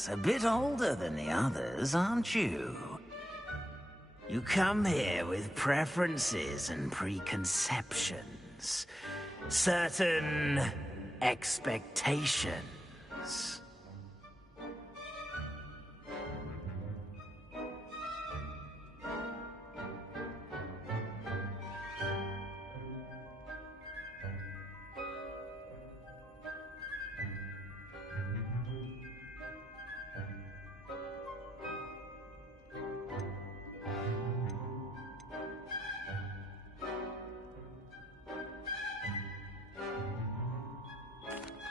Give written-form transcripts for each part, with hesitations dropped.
Yes, a bit older than the others, aren't you? You come here with preferences and preconceptions. Certain expectations.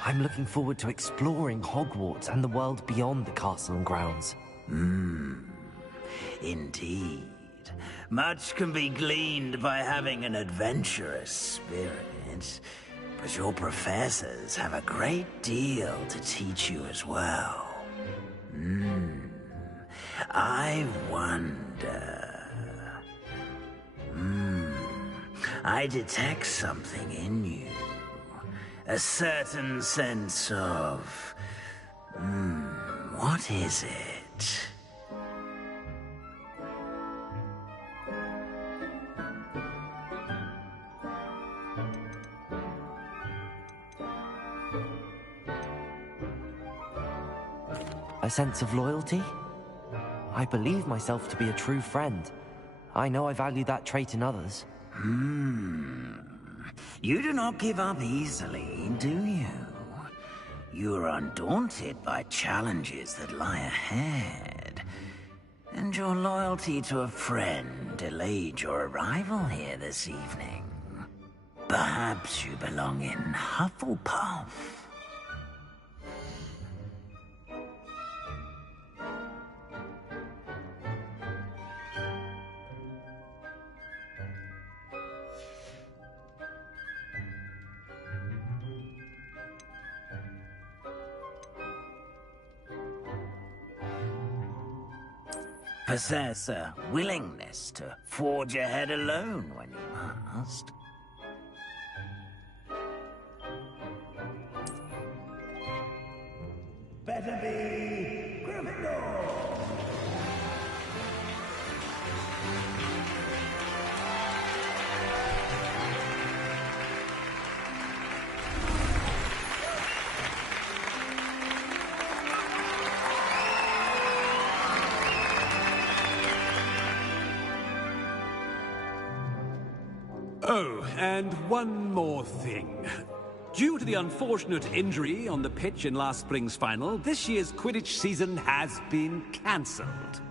I'm looking forward to exploring Hogwarts and the world beyond the castle and grounds. Indeed. Much can be gleaned by having an adventurous spirit, but your professors have a great deal to teach you as well. I wonder... I detect something in you. A certain sense of... what is it? A sense of loyalty? I believe myself to be a true friend. I know I value that trait in others. You do not give up easily, do you? You are undaunted by challenges that lie ahead. And your loyalty to a friend delayed your arrival here this evening. Perhaps you belong in Hufflepuff. Possess a willingness to forge ahead alone when you must. Better be Gryffindor! Oh, and one more thing. Due to the unfortunate injury on the pitch in last spring's final, this year's Quidditch season has been cancelled.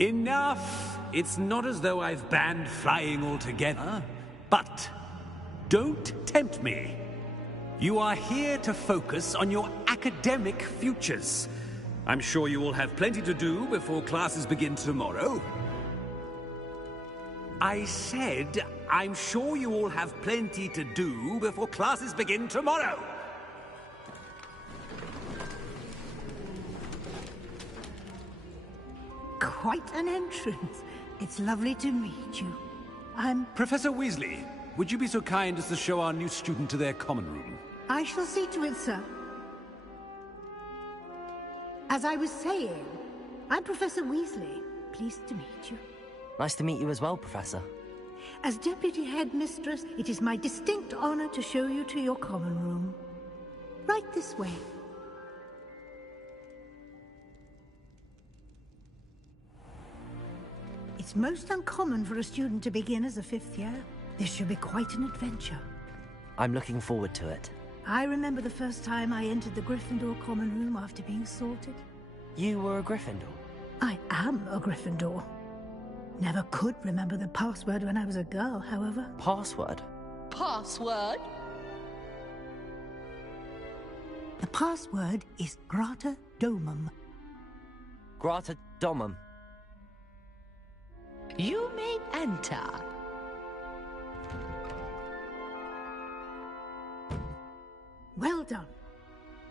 Enough! It's not as though I've banned flying altogether. But don't tempt me. You are here to focus on your academic futures. I'm sure you will have plenty to do before classes begin tomorrow. I said, I'm sure you all have plenty to do before classes begin tomorrow. Quite an entrance. It's lovely to meet you. I'm... Professor Weasley, would you be so kind as to show our new student to their common room? I shall see to it, sir. As I was saying, I'm Professor Weasley. Pleased to meet you. Nice to meet you as well, Professor. As Deputy Headmistress, it is my distinct honor to show you to your common room. Right this way. It's most uncommon for a student to begin as a fifth year. This should be quite an adventure. I'm looking forward to it. I remember the first time I entered the Gryffindor Common Room after being sorted. You were a Gryffindor? I am a Gryffindor. Never could remember the password when I was a girl, however. Password? Password? The password is Grata Doam. Grata Doam. You may enter. Well done.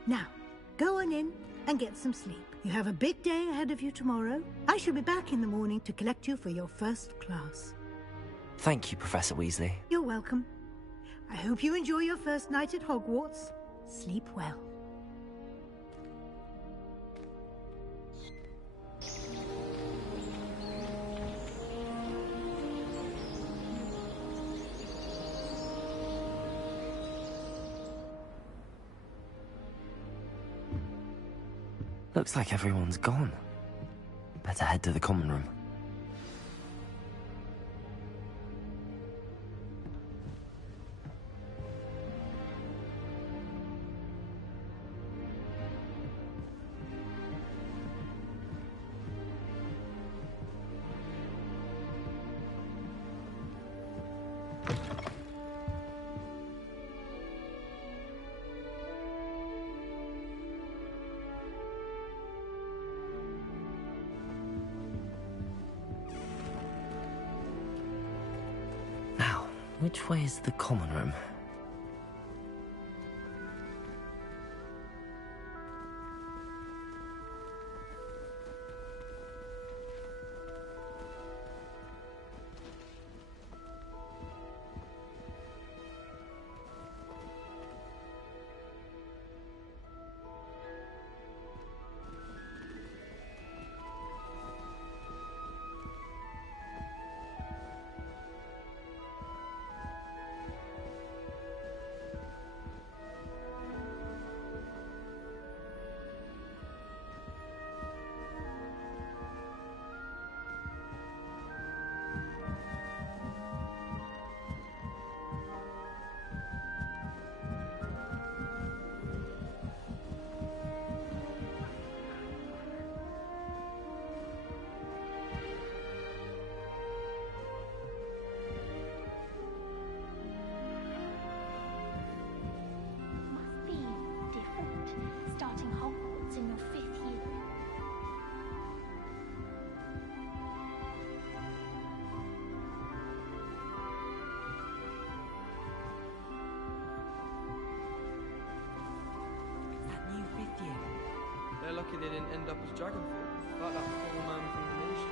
Now, go on in and get some sleep. You have a big day ahead of you tomorrow. I shall be back in the morning to collect you for your first class. Thank you, Professor Weasley. You're welcome. I hope you enjoy your first night at Hogwarts. Sleep well. Looks like everyone's gone. Better head to the common room. Which way is the common room? Starting Hogwarts in your 5th year. That new 5th year. They're lucky they didn't end up as Dragonfall, like that poor man from the Ministry.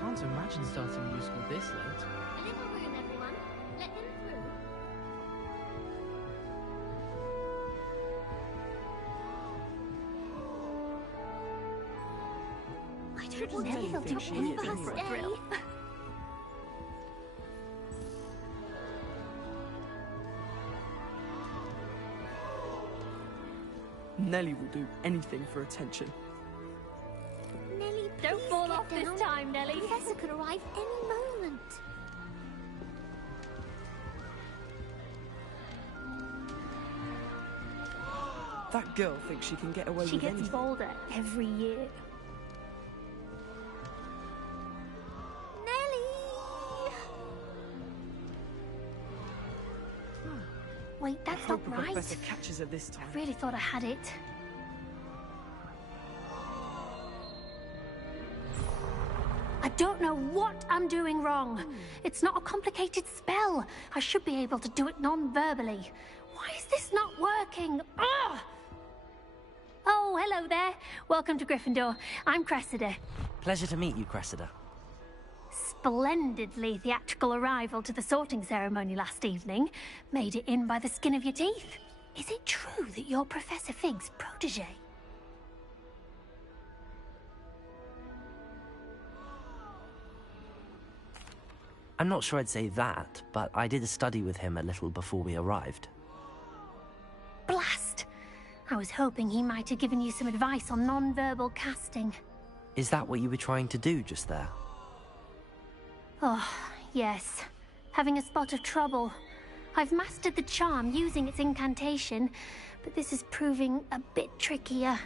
Can't imagine starting new school this late. A little room, everyone. Let them through. I don't want Nelly Nelly think to she on is first anyway? day. Nelly will do anything for attention. Nelly, Don't please fall get off this down. time, Nelly. The Professor could arrive any moment. That girl thinks she can get away She with gets anything. bolder every year. Nelly! Wait, that's Hope not the right. Professor catches her this time. I really thought I had it. I don't know what I'm doing wrong. It's not a complicated spell. I should be able to do it non-verbally. Why is this not working? Ugh! Oh, hello there. Welcome to Gryffindor. I'm Cressida. Pleasure to meet you, Cressida. Splendidly theatrical arrival to the sorting ceremony last evening. Made it in by the skin of your teeth. Is it true that you're Professor Fig's protege? I'm not sure I'd say that, but I did a study with him a little before we arrived. Blast! I was hoping he might have given you some advice on non-verbal casting. Is that what you were trying to do just there? Oh, yes. Having a spot of trouble. I've mastered the charm using its incantation, but this is proving a bit trickier.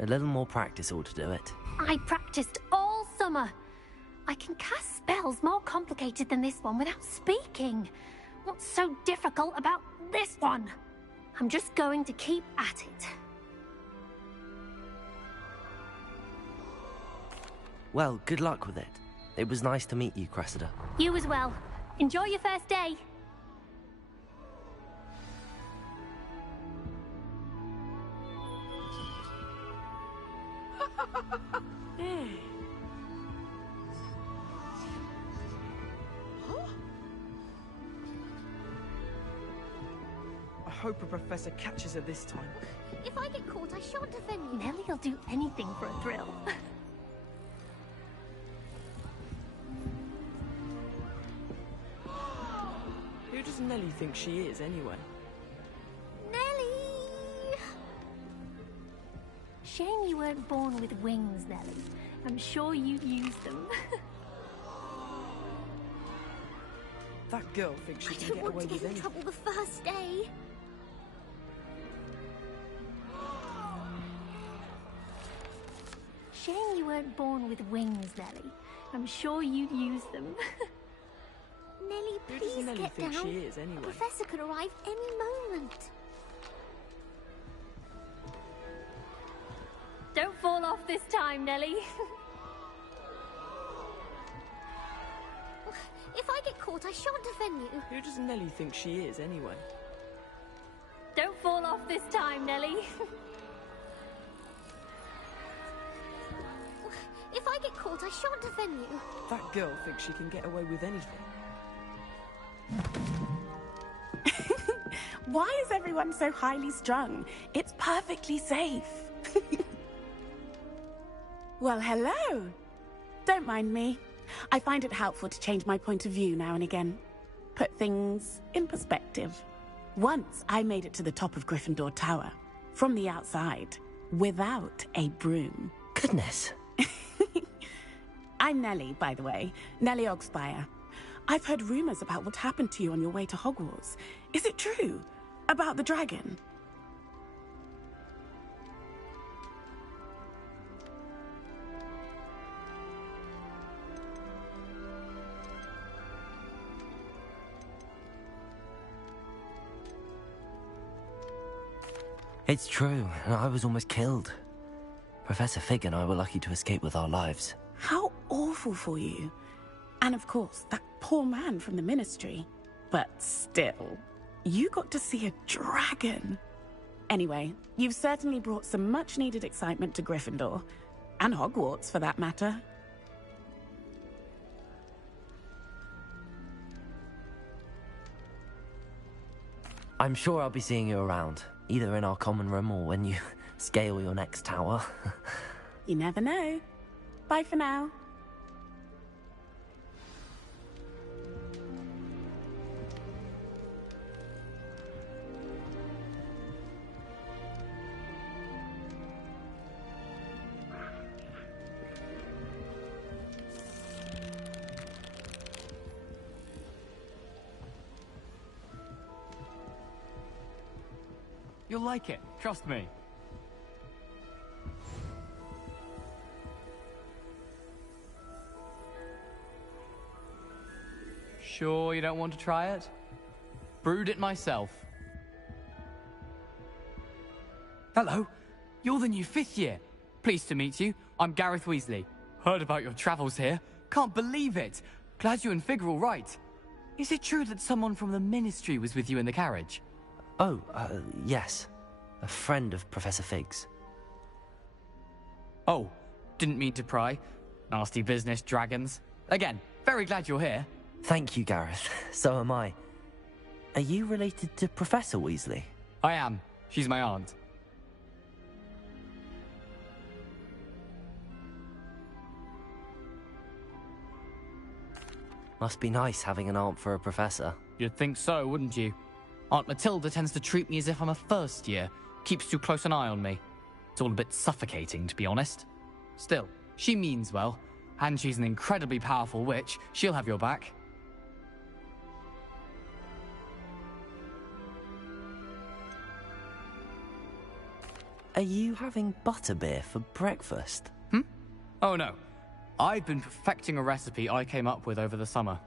A little more practice ought to do it. I practiced all summer. I can cast spells more complicated than this one without speaking. What's so difficult about this one? I'm just going to keep at it. Well, good luck with it. It was nice to meet you, Cressida. You as well. Enjoy your first day. hope a professor catches her this time. If I get caught, I shan't defend you. Nelly'll do anything for a thrill. Who does Nelly think she is, anyway? Nelly! Shame you weren't born with wings, Nelly. I'm sure you'd use them. That girl thinks she can get away with anything. I don't want to get in trouble the first day. Shame you weren't born with wings, Nelly. I'm sure you'd use them. Nelly, please Nelly get think down. she is, anyway? The professor could arrive any moment. Don't fall off this time, Nelly. If I get caught, I shan't defend you. Who does Nelly think she is, anyway? Don't fall off this time, Nelly. If I get caught, I shan't defend you. That girl thinks she can get away with anything. Why is everyone so highly strung? It's perfectly safe. Well, hello. Don't mind me. I find it helpful to change my point of view now and again. Put things in perspective. Once I made it to the top of Gryffindor Tower, from the outside, without a broom. Goodness. I'm Nelly, by the way. Nelly Ogspire. I've heard rumors about what happened to you on your way to Hogwarts. Is it true? About the dragon? It's true, and I was almost killed. Professor Fig and I were lucky to escape with our lives. How awful for you. And of course, that poor man from the Ministry. But still, you got to see a dragon. Anyway, you've certainly brought some much-needed excitement to Gryffindor. And Hogwarts, for that matter. I'm sure I'll be seeing you around, either in our common room or when you scale your next tower. You never know. Bye for now. You'll like it, trust me. Sure you don't want to try it? Brewed it myself. Hello, you're the new 5th year. Pleased to meet you. I'm Gareth Weasley. Heard about your travels here. Can't believe it. Glad you and Fig are all right. Is it true that someone from the Ministry was with you in the carriage? Oh, yes. A friend of Professor Fig's. Oh, didn't mean to pry. Nasty business, dragons. Again, very glad you're here. Thank you, Gareth. So am I. Are you related to Professor Weasley? I am. She's my aunt. Must be nice having an aunt for a professor. You'd think so, wouldn't you? Aunt Matilda tends to treat me as if I'm a first year. Keeps too close an eye on me. It's all a bit suffocating, to be honest. Still, she means well. And she's an incredibly powerful witch. She'll have your back. Are you having butterbeer for breakfast? Oh no. I've been perfecting a recipe I came up with over the summer.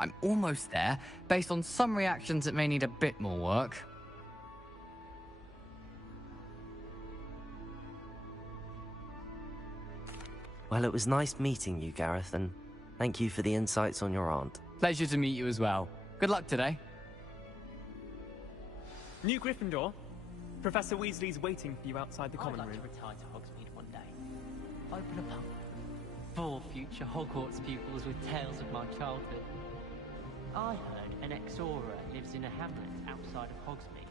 I'm almost there. Based on some reactions, it may need a bit more work. Well, it was nice meeting you, Gareth, and thank you for the insights on your aunt. Pleasure to meet you as well. Good luck today. New Gryffindor. Professor Weasley's waiting for you outside the common room. I'd like to retire to Hogsmeade one day. Open a pub. 4 future Hogwarts pupils with tales of my childhood. I heard an ex-Auror lives in a hamlet outside of Hogsmeade.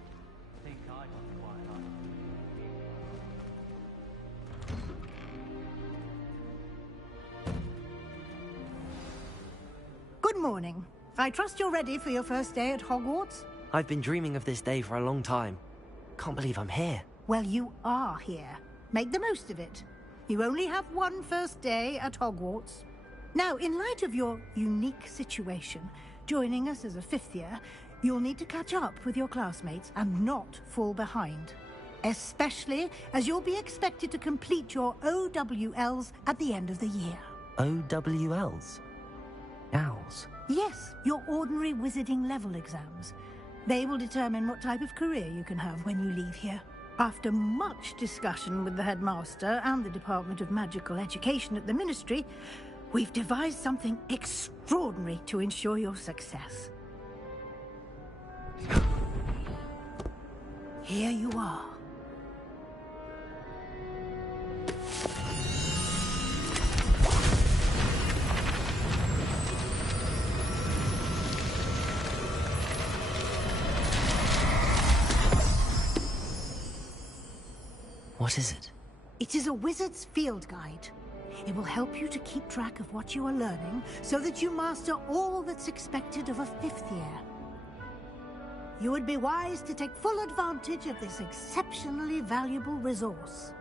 think I got quite lucky. Good morning. I trust you're ready for your first day at Hogwarts? I've been dreaming of this day for a long time. Can't believe I'm here. Well, you are here. Make the most of it. You only have one first day at Hogwarts. Now, in light of your unique situation, joining us as a fifth year, you'll need to catch up with your classmates and not fall behind. Especially as you'll be expected to complete your O.W.L.s at the end of the year. O.W.L.s? Owls? Yes, your ordinary wizarding level exams. They will determine what type of career you can have when you leave here. After much discussion with the headmaster and the Department of Magical Education at the Ministry, we've devised something extraordinary to ensure your success. Here you are. What is it? It is a wizard's field guide. It will help you to keep track of what you are learning so that you master all that's expected of a fifth year. You would be wise to take full advantage of this exceptionally valuable resource.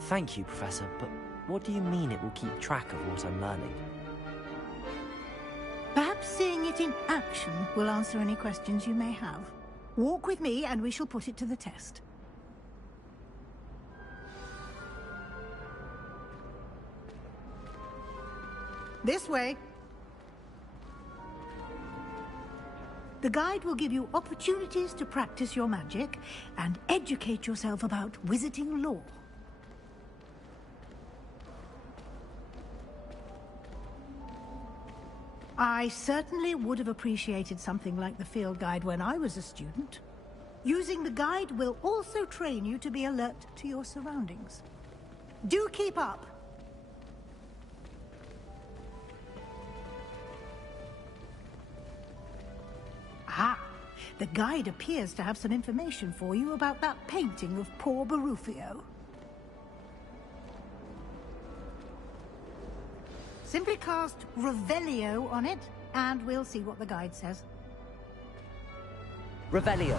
Thank you, Professor, but what do you mean it will keep track of what I'm learning? Perhaps seeing it in action will answer any questions you may have. Walk with me and we shall put it to the test. This way. The guide will give you opportunities to practice your magic and educate yourself about wizarding lore. I certainly would have appreciated something like the field guide when I was a student. Using the guide will also train you to be alert to your surroundings. Do keep up! Ah, the guide appears to have some information for you about that painting of poor Revelio. Simply cast Revelio on it, and we'll see what the guide says. Revelio.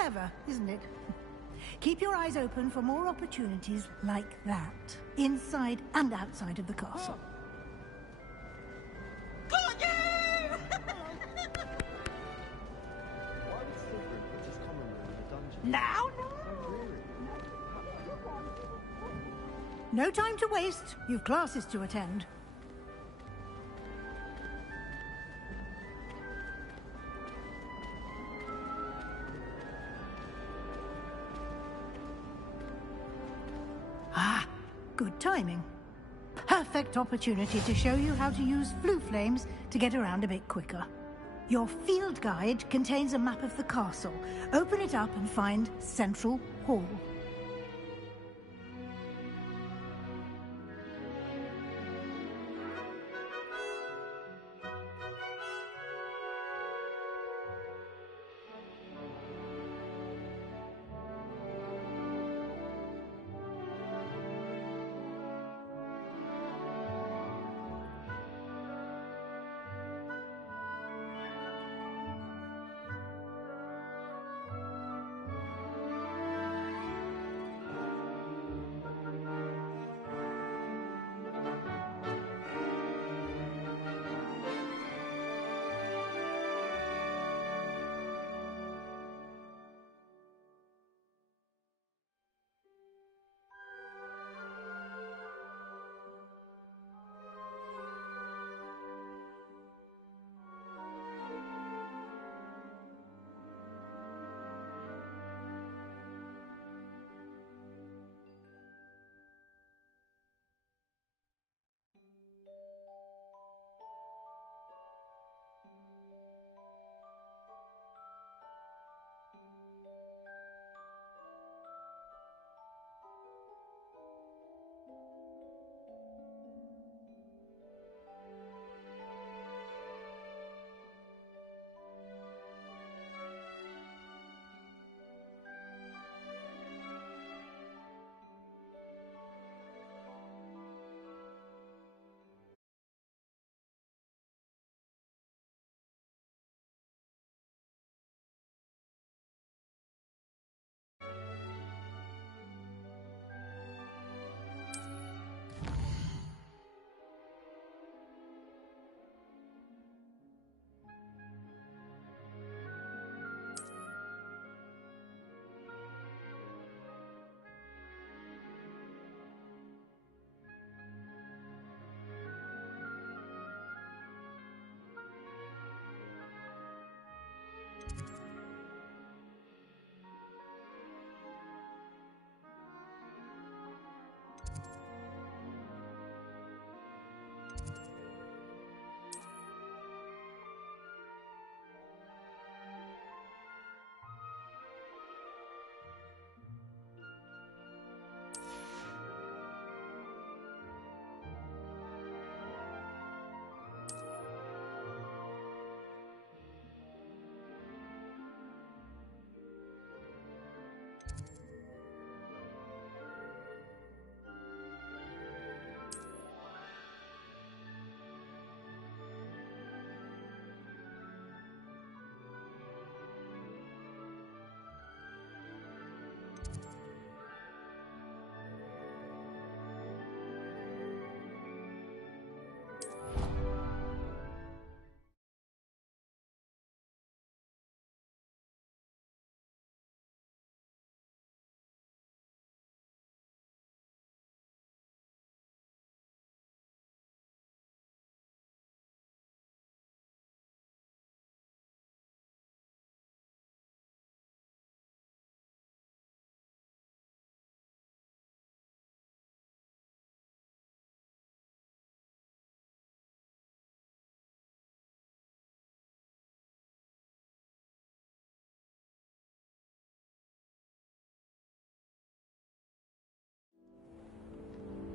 Clever, isn't it? Keep your eyes open for more opportunities like that, inside and outside of the castle. Now? No time to waste. You've classes to attend. Ah, good timing. Perfect opportunity to show you how to use Floo Flames to get around a bit quicker. Your field guide contains a map of the castle. Open it up and find Central Hall.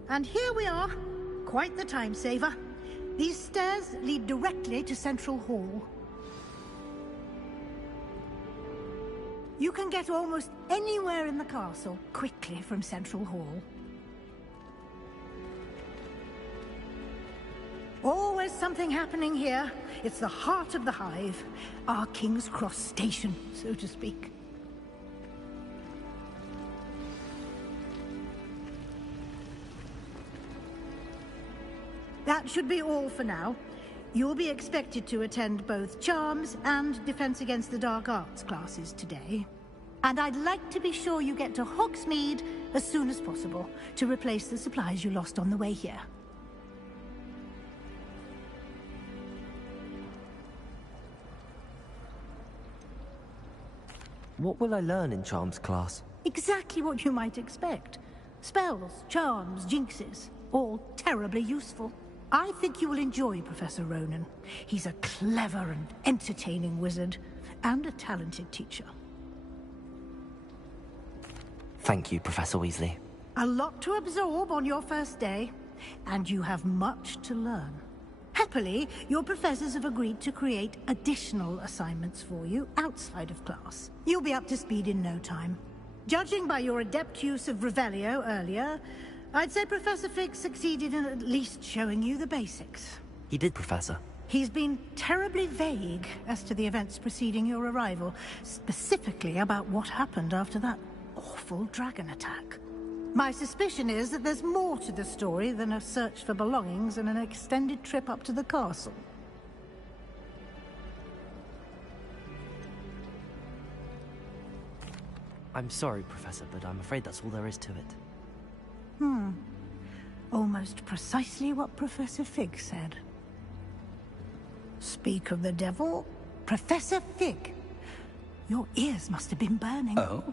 And here we are. Quite the time saver. These stairs lead directly to Central Hall. You can get almost anywhere in the castle quickly from Central Hall. Always something happening here. It's the heart of the hive. Our King's Cross station, so to speak. That should be all for now. You'll be expected to attend both Charms and Defense Against the Dark Arts classes today. And I'd like to be sure you get to Hogsmeade as soon as possible to replace the supplies you lost on the way here. What will I learn in Charms class? Exactly what you might expect. Spells, charms, jinxes, all terribly useful. I think you will enjoy Professor Ronan. He's a clever and entertaining wizard, and a talented teacher. Thank you, Professor Weasley. A lot to absorb on your first day, and you have much to learn. Happily, your professors have agreed to create additional assignments for you outside of class. You'll be up to speed in no time. Judging by your adept use of Revelio earlier, I'd say Professor Fig succeeded in at least showing you the basics. He did, Professor. He's been terribly vague as to the events preceding your arrival, specifically about what happened after that awful dragon attack. My suspicion is that there's more to the story than a search for belongings and an extended trip up to the castle. I'm sorry, Professor, but I'm afraid that's all there is to it. Almost precisely what Professor Fig said. Speak of the devil, Professor Fig. Your ears must have been burning. Oh?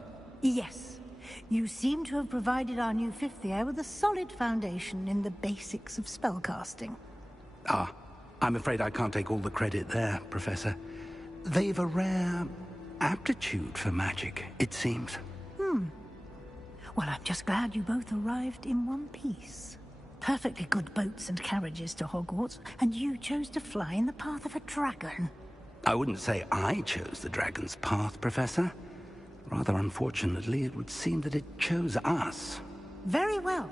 Yes. You seem to have provided our new fifth year with a solid foundation in the basics of spellcasting. Ah, I'm afraid I can't take all the credit there, Professor. They've a rare aptitude for magic, it seems. Well, I'm just glad you both arrived in one piece. Perfectly good boats and carriages to Hogwarts, and you chose to fly in the path of a dragon. I wouldn't say I chose the dragon's path, Professor. Rather unfortunately, it would seem that it chose us. Very well.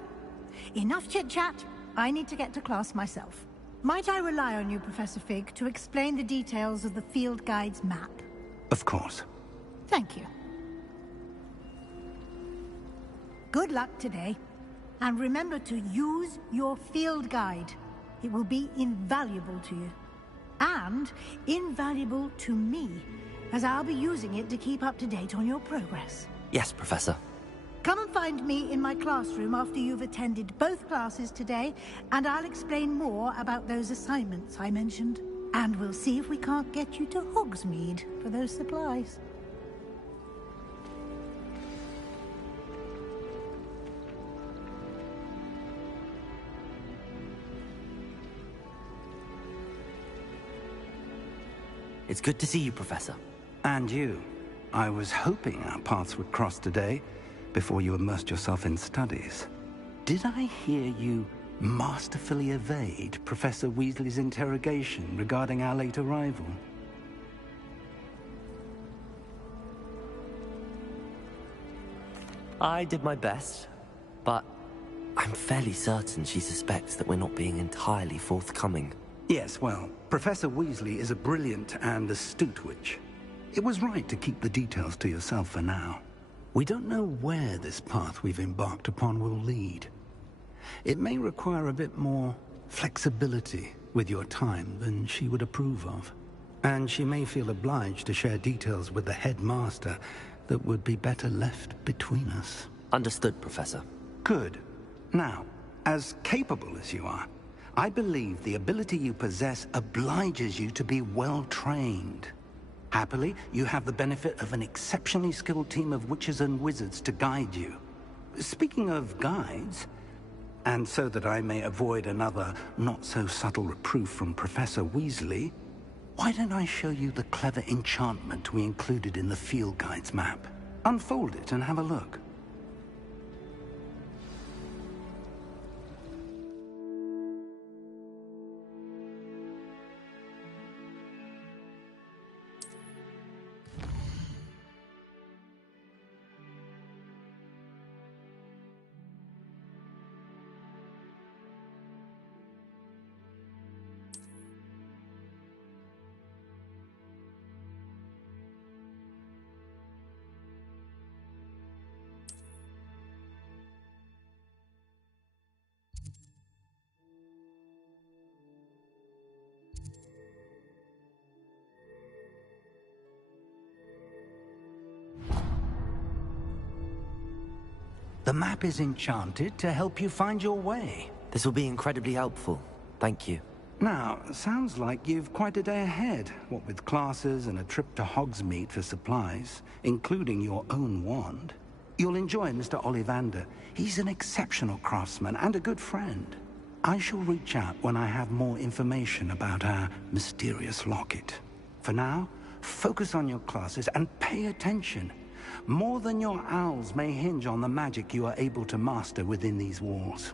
Enough chit-chat. I need to get to class myself. Might I rely on you, Professor Fig, to explain the details of the field guide's map? Of course. Thank you. Good luck today. And remember to use your field guide. It will be invaluable to you. And invaluable to me, as I'll be using it to keep up to date on your progress. Yes, Professor. Come and find me in my classroom after you've attended both classes today, and I'll explain more about those assignments I mentioned. And we'll see if we can't get you to Hogsmeade for those supplies. It's good to see you, Professor. And you. I was hoping our paths would cross today, before you immersed yourself in studies. Did I hear you masterfully evade Professor Weasley's interrogation regarding our late arrival? I did my best, but I'm fairly certain she suspects that we're not being entirely forthcoming. Yes, well, Professor Weasley is a brilliant and astute witch. It was right to keep the details to yourself for now. We don't know where this path we've embarked upon will lead. It may require a bit more flexibility with your time than she would approve of. And she may feel obliged to share details with the headmaster that would be better left between us. Understood, Professor. Good. Now, as capable as you are, I believe the ability you possess obliges you to be well-trained. Happily, you have the benefit of an exceptionally skilled team of witches and wizards to guide you. Speaking of guides, and so that I may avoid another not-so-subtle reproof from Professor Weasley, why don't I show you the clever enchantment we included in the field guide's map? Unfold it and have a look. The map is enchanted to help you find your way. This will be incredibly helpful. Thank you. Now, sounds like you've quite a day ahead, what with classes and a trip to Hogsmeade for supplies, including your own wand. You'll enjoy Mr. Ollivander. He's an exceptional craftsman and a good friend. I shall reach out when I have more information about our mysterious locket. For now, focus on your classes and pay attention. More than your owls may hinge on the magic you are able to master within these walls.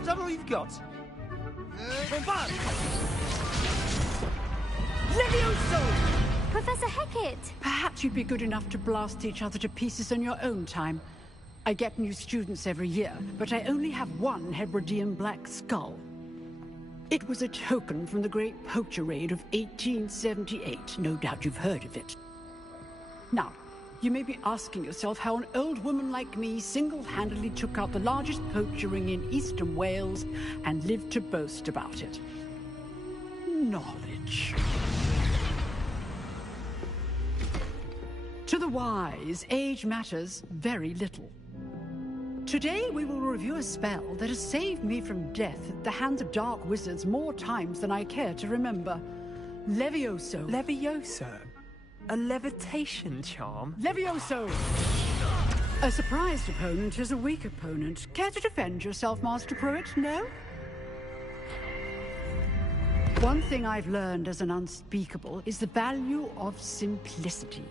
Is that all you've got? Bombard! Levioso! Professor Hecate! Perhaps you'd be good enough to blast each other to pieces on your own time. I get new students every year, but I only have one Hebridean black skull. It was a token from the Great Poacher Raid of 1878. No doubt you've heard of it. Now, you may be asking yourself how an old woman like me single-handedly took out the largest poacher ring in eastern Wales and lived to boast about it. Knowledge. To the wise, age matters very little. Today we will review a spell that has saved me from death at the hands of dark wizards more times than I care to remember. Levioso. Levioso? A levitation charm? Levioso! A surprised opponent is a weak opponent. Care to defend yourself, Master Pruitt? No? One thing I've learned as an unspeakable is the value of simplicity,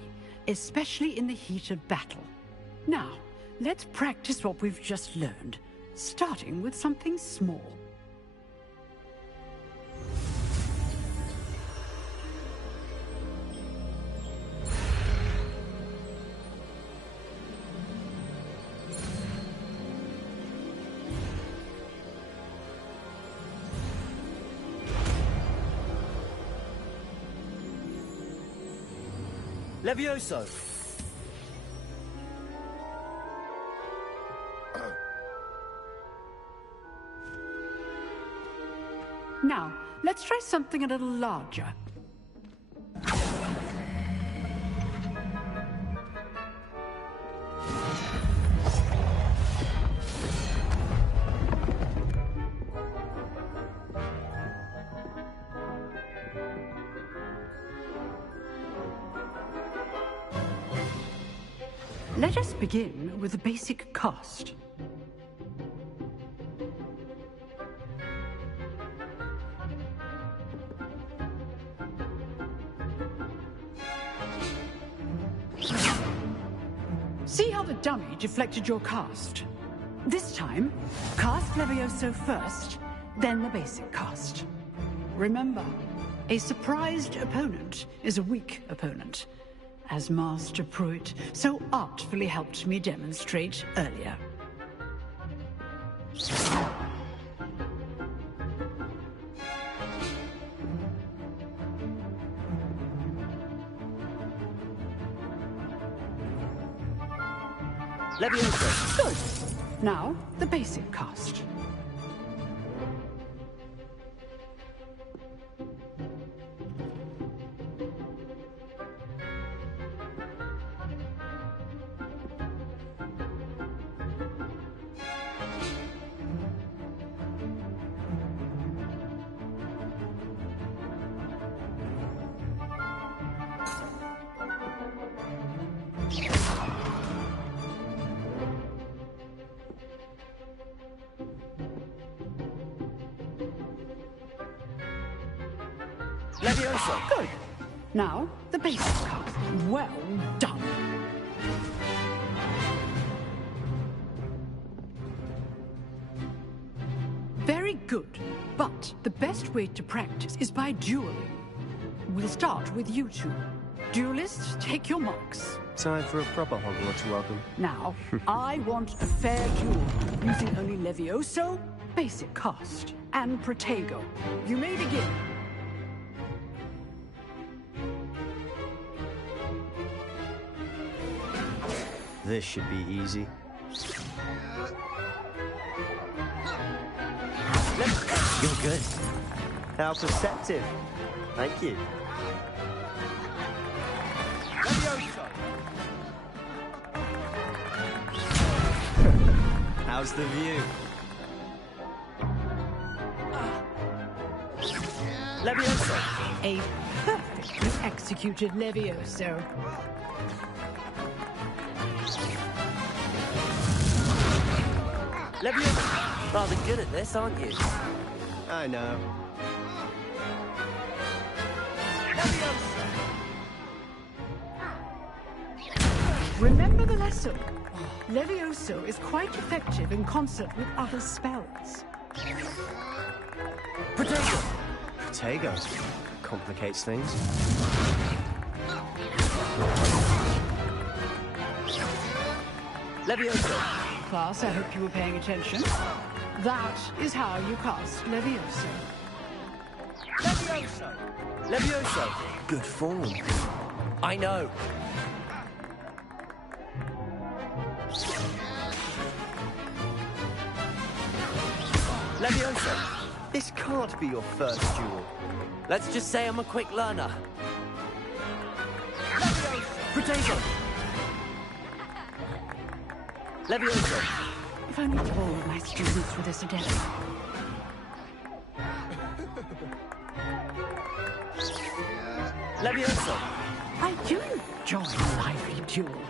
especially in the heat of battle. Now, let's practice what we've just learned, starting with something small. Levioso! Now, let's try something a little larger. Let us begin with the basic cast. See how the dummy deflected your cast? This time, cast Levioso first, then the basic cast. Remember, a surprised opponent is a weak opponent, as Master Pruitt so artfully helped me demonstrate earlier. Levioso. Good. Now, the basic cast. Levioso. Good. Now, the basic cast. Well done. Very good. But the best way to practice is by dueling. We'll start with you two. Duelists, take your marks. Time for a proper Hogwarts welcome. Now, I want a fair duel, using only Levioso, basic cast, and Protego. You may begin. This should be easy. You're good. How perceptive. Thank you. How's the view? Levioso. A perfectly executed Levioso. Levioso. Rather good at this, aren't you? I know. Remember the lesson. Levioso is quite effective in concert with other spells. Protego. Protego. Complicates things. Levioso. Class, I hope you were paying attention. That is how you cast Levioso. Levioso. Levioso. Good form. I know. Levioso. This can't be your first duel. Let's just say I'm a quick learner. Levioso. Protego. Levioso. If only all of my students were this adept. Levioso. I do enjoy a lively duel.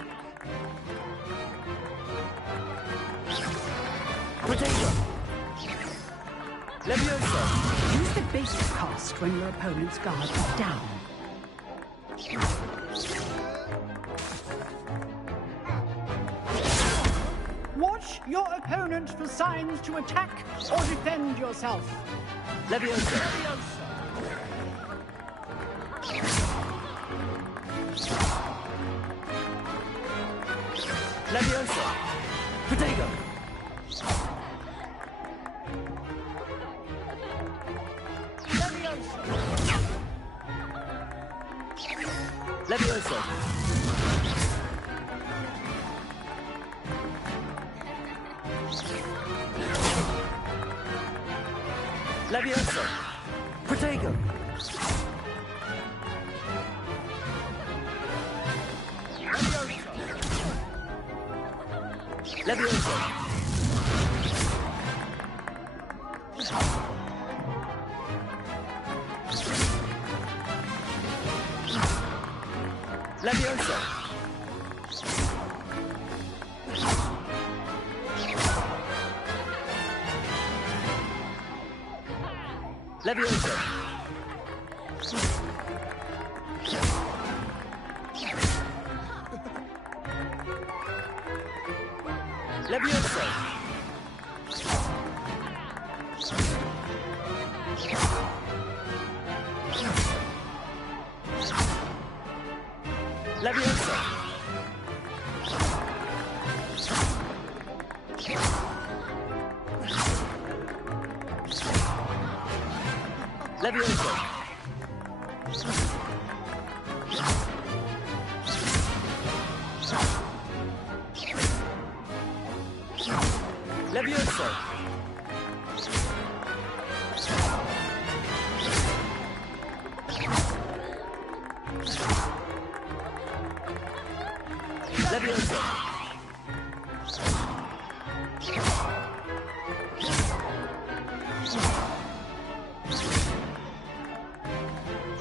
Protego. Levioso. Use the basic cast when your opponent's guard is down. Watch your opponent for signs to attack or defend yourself. Levioso. Levioso. Protego. Levioso. Levioso. Protego. Levioso. Levioso. Levioso. Levioso. Levioso. Levioso.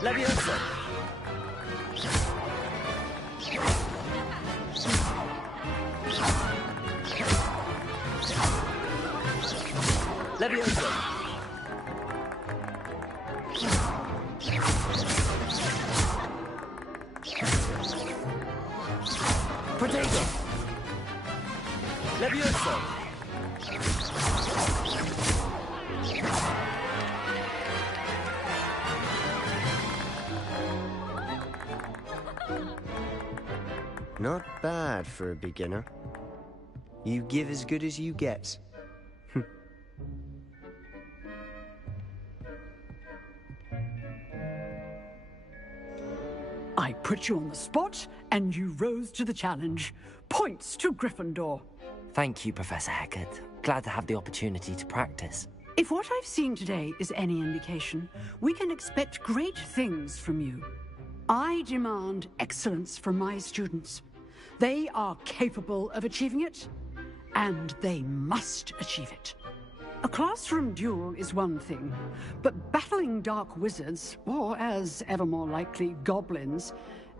Levioso! Levioso! Protagonist! Levioso! Not bad for a beginner. You give as good as you get. I put you on the spot, and you rose to the challenge. Points to Gryffindor. Thank you, Professor Hecate. Glad to have the opportunity to practice. If what I've seen today is any indication, we can expect great things from you. I demand excellence from my students. They are capable of achieving it, and they must achieve it. A classroom duel is one thing, but battling dark wizards, or as ever more likely, goblins,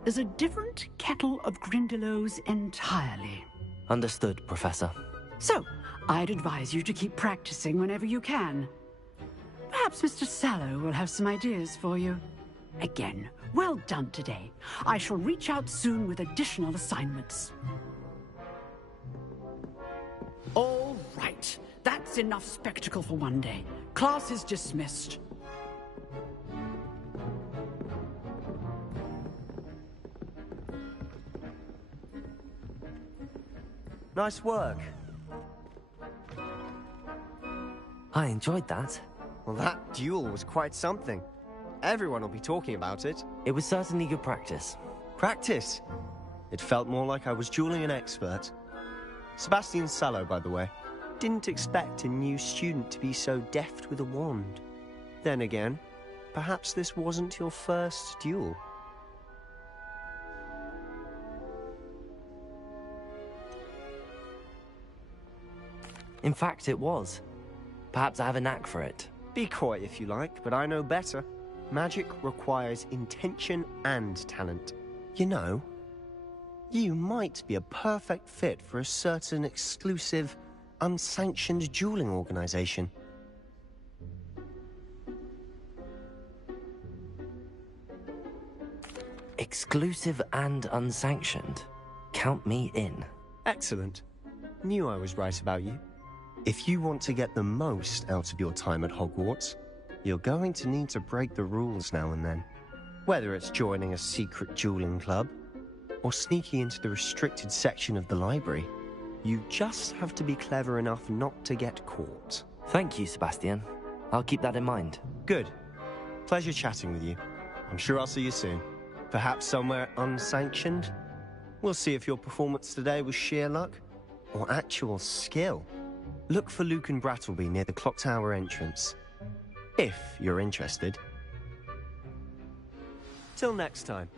is a different kettle of Grindylows entirely. Understood, Professor. So, I'd advise you to keep practicing whenever you can. Perhaps Mr. Sallow will have some ideas for you. Again, well done today. I shall reach out soon with additional assignments. All right. That's enough spectacle for one day. Class is dismissed. Nice work. I enjoyed that. Well, that duel was quite something. Everyone will be talking about it. It was certainly good practice. Practice? It felt more like I was dueling an expert. Sebastian Sallow, by the way. Didn't expect a new student to be so deft with a wand. Then again, perhaps this wasn't your first duel. In fact, it was. Perhaps I have a knack for it. Be coy if you like, but I know better. Magic requires intention and talent. You know, you might be a perfect fit for a certain exclusive, unsanctioned dueling organization. Exclusive and unsanctioned. Count me in. Excellent. Knew I was right about you. If you want to get the most out of your time at Hogwarts, you're going to need to break the rules now and then. Whether it's joining a secret dueling club, or sneaking into the restricted section of the library, you just have to be clever enough not to get caught. Thank you, Sebastian. I'll keep that in mind. Good. Pleasure chatting with you. I'm sure I'll see you soon. Perhaps somewhere unsanctioned? We'll see if your performance today was sheer luck, or actual skill. Look for Luke and Brattleby near the clock tower entrance. If you're interested. Till next time.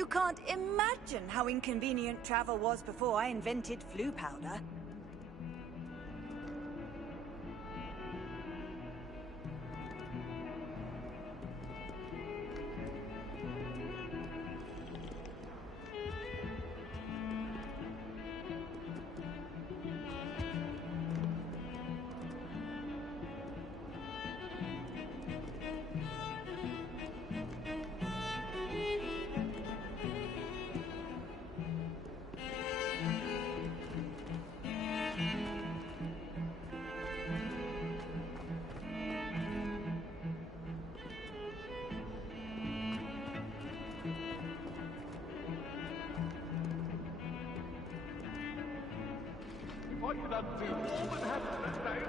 You can't imagine how inconvenient travel was before I invented Floo powder. I cannot do all that happens today.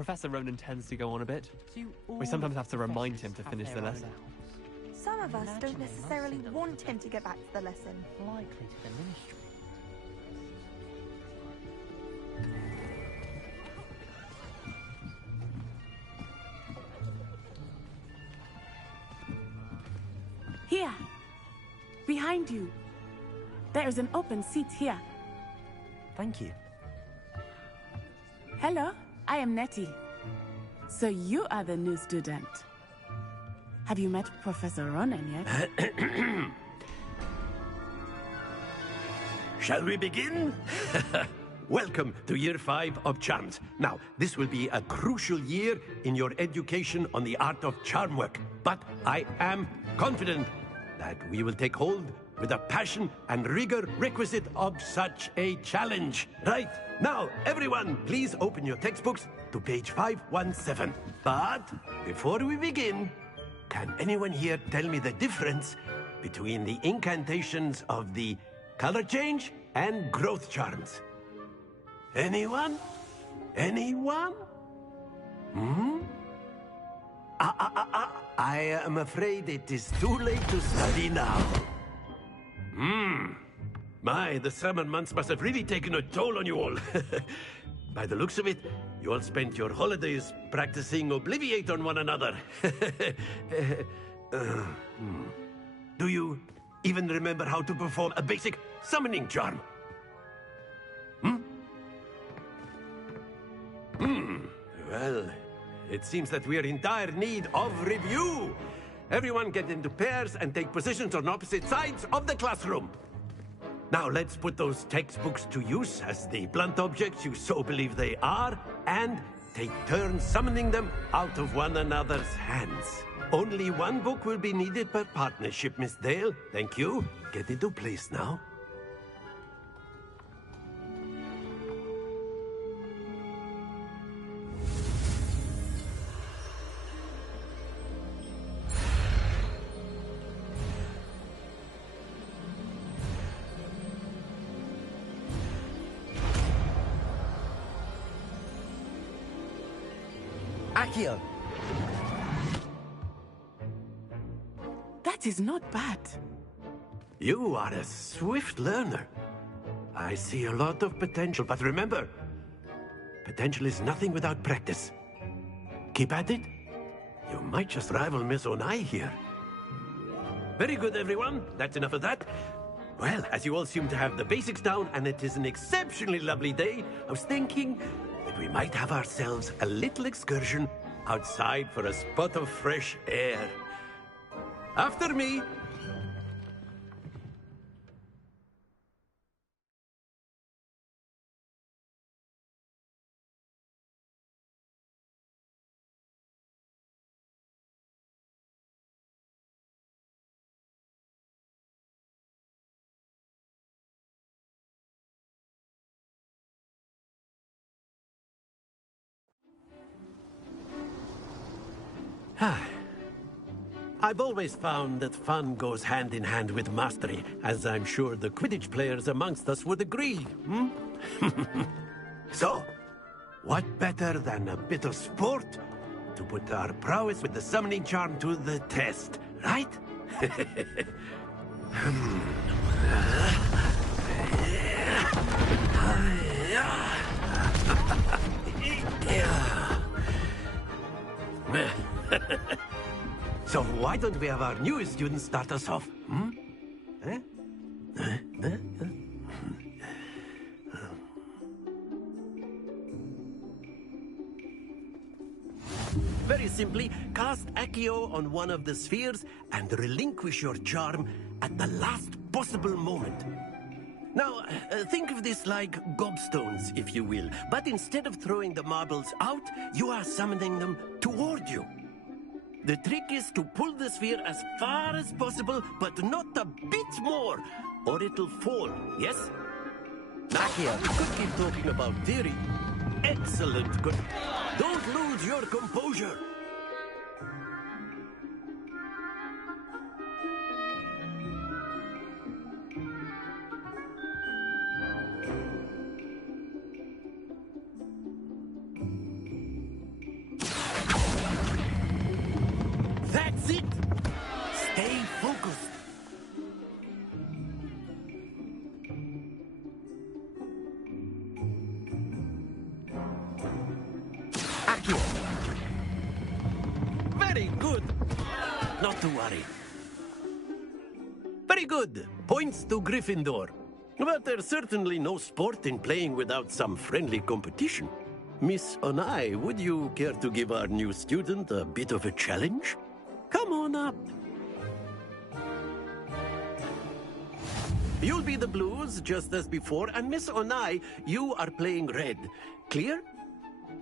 Professor Ronan tends to go on a bit. We sometimes have to remind him to finish the lesson. Some of us don't necessarily want him to get back to the lesson. Likely to the ministry. Here! Behind you! There is an open seat here. Thank you. Hello, I am Nettie. So you are the new student. Have you met Professor Ronan yet? Shall we begin? Welcome to Year 5 of Charms. Now, this will be a crucial year in your education on the art of charm work. But I am confident that we will take hold with the passion and rigor requisite of such a challenge. Right, now, everyone, please open your textbooks to page 517. But before we begin, can anyone here tell me the difference between the incantations of the color change and growth charms? Anyone? Anyone? I am afraid it is too late to study now. My, the summer months must have really taken a toll on you all. By the looks of it, you all spent your holidays practicing Obliviate on one another. Do you even remember how to perform a basic summoning charm? Well, it seems that we are in dire need of review. Everyone get into pairs and take positions on opposite sides of the classroom. Now let's put those textbooks to use as the blunt objects you so believe they are, and take turns summoning them out of one another's hands. Only one book will be needed per partnership, Miss Dale. Thank you. Get into place now. Accio. That is not bad. You are a swift learner. I see a lot of potential, but remember, potential is nothing without practice. Keep at it. You might just rival Miss Onai here. Very good, everyone. That's enough of that. Well, as you all seem to have the basics down, and it is an exceptionally lovely day, I was thinking that we might have ourselves a little excursion outside for a spot of fresh air. After me. I've always found that fun goes hand in hand with mastery, as I'm sure the Quidditch players amongst us would agree, So, what better than a bit of sport to put our prowess with the summoning charm to the test, right? So why don't we have our newest students start us off? Very simply, cast Accio on one of the spheres and relinquish your charm at the last possible moment. Now, think of this like gobstones, if you will. But instead of throwing the marbles out, you are summoning them toward you. The trick is to pull the sphere as far as possible, but not a bit more, or it'll fall, yes? Accio, we could keep talking about theory. Excellent, good. Don't lose your composure. That's it! Stay focused. Accio. Very good. Not to worry. Very good. Points to Gryffindor. But there's certainly no sport in playing without some friendly competition. Miss Onai, would you care to give our new student a bit of a challenge? Come on up. You'll be the blues, just as before, and Miss Onai, you are playing red. Clear?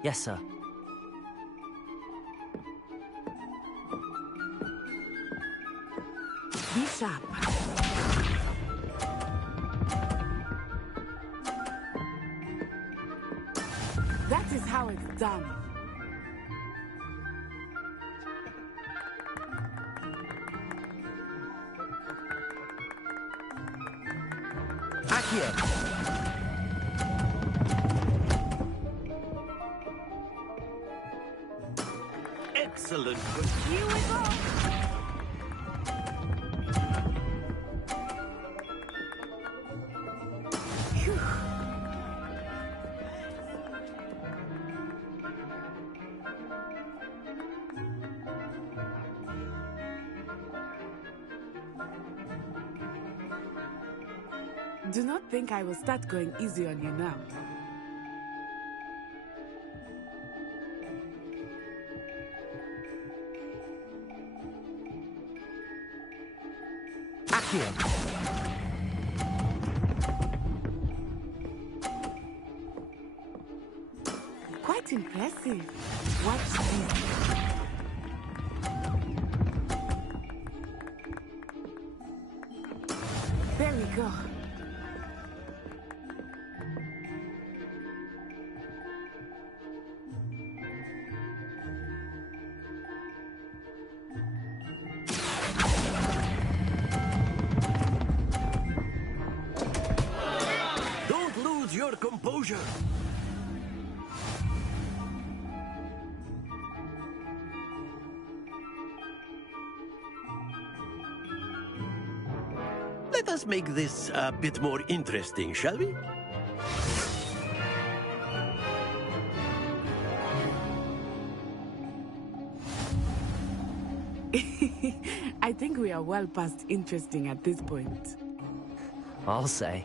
Yes, sir. Be sharp. That is how it's done. Accio! Excellent. Here we go. Phew. Do not think I will start going easy on you now. Accio! Quite impressive. Watch this. There we go. Don't lose your composure. Let us make this a bit more interesting, shall we? I think we are well past interesting at this point. I'll say.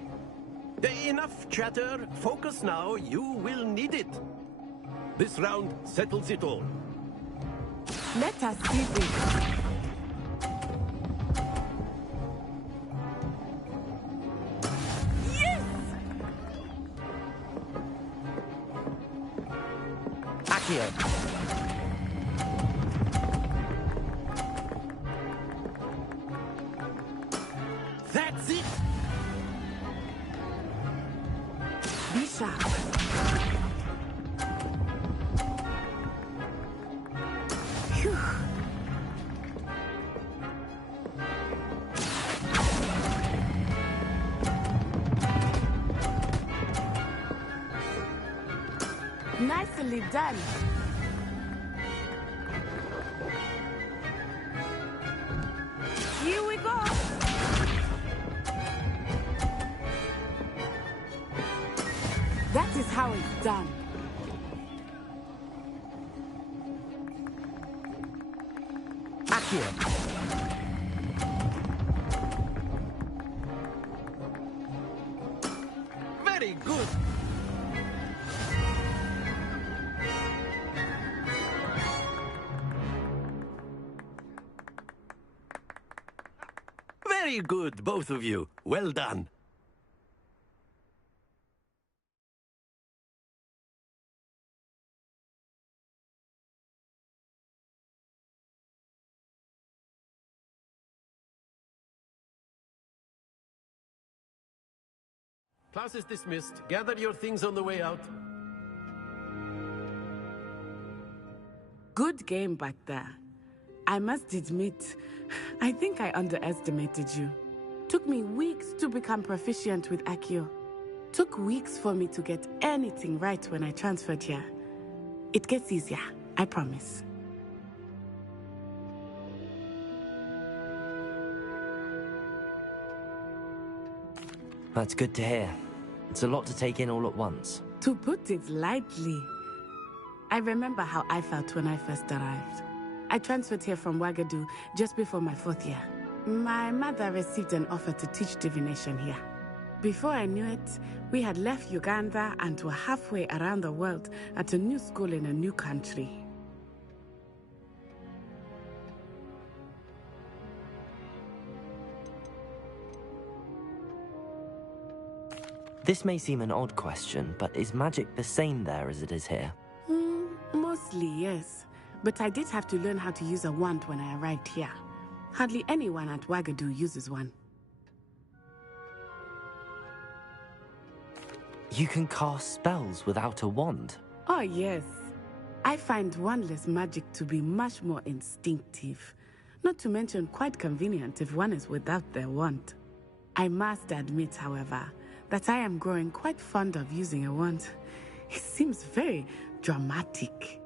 Enough chatter. Focus now. You will need it. This round settles it all. Let us see this. Yes! Accio! That's it. Be sharp. Phew. Nicely done. Here we go. That is how it's done. Accio! Very good. Very good, both of you. Well done. Class is dismissed. Gather your things on the way out. Good game back there. I must admit, I think I underestimated you. Took me weeks to become proficient with Accio. Took weeks for me to get anything right when I transferred here. It gets easier, I promise. That's good to hear. It's a lot to take in all at once. To put it lightly, I remember how I felt when I first arrived. I transferred here from Wagadu just before my 4th year. My mother received an offer to teach divination here. Before I knew it, we had left Uganda and were halfway around the world at a new school in a new country. This may seem an odd question, but is magic the same there as it is here? Mostly, yes. But I did have to learn how to use a wand when I arrived here. Hardly anyone at Wagadu uses one. You can cast spells without a wand? Oh, yes. I find wandless magic to be much more instinctive. Not to mention quite convenient if one is without their wand. I must admit, however, that I am growing quite fond of using a wand. It seems very dramatic.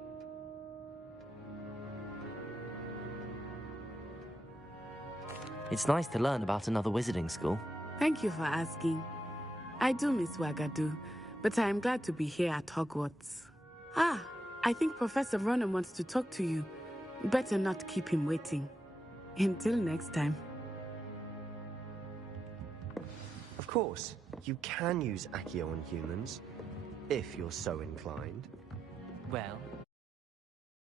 It's nice to learn about another wizarding school. Thank you for asking. I do miss Wagadu, but I am glad to be here at Hogwarts. Ah, I think Professor Ronan wants to talk to you. Better not keep him waiting. Until next time. Of course, you can use Accio on humans, if you're so inclined. Well,